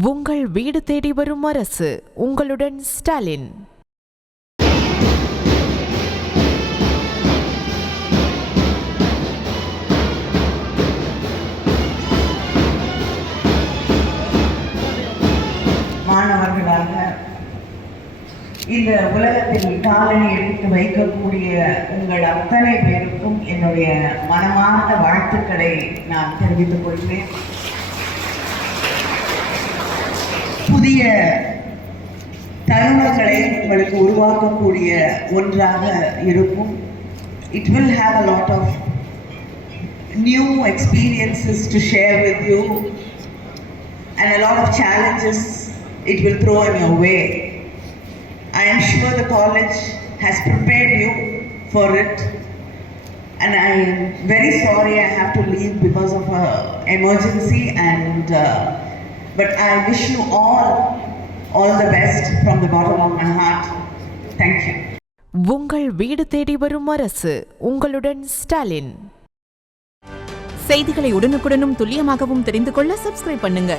உங்கள் வீடு தேடி வரும் அரசு. உங்களுடன் ஸ்டாலின். மாணவர்களாக இந்த உலகத்தில் காலணி எடுத்து வைக்கக்கூடிய உங்கள் அத்தனை பேருக்கும் என்னுடைய மனமார்ந்த வாழ்த்துக்களை நான் தெரிவித்துக் கொள்கிறேன். புதிய தருணங்களை உங்களுக்கு உருவாக்கக்கூடிய ஒன்றாக இருக்கும். It will have a lot of new experiences to share with you and a lot of challenges it will throw in your way. I am sure the college has prepared you for it, and I am very sorry I have to leave because of an emergency, but I wish you all the best from the bottom of my heart. Thank you. உங்கள் வீடு தேடி வரும் அரசு. உங்களுடன் ஸ்டாலின். செய்திகளை உடனுக்குடனும் துல்லியமாகவும் தெரிந்து கொள்ள சப்ஸ்கிரைப் பண்ணுங்க.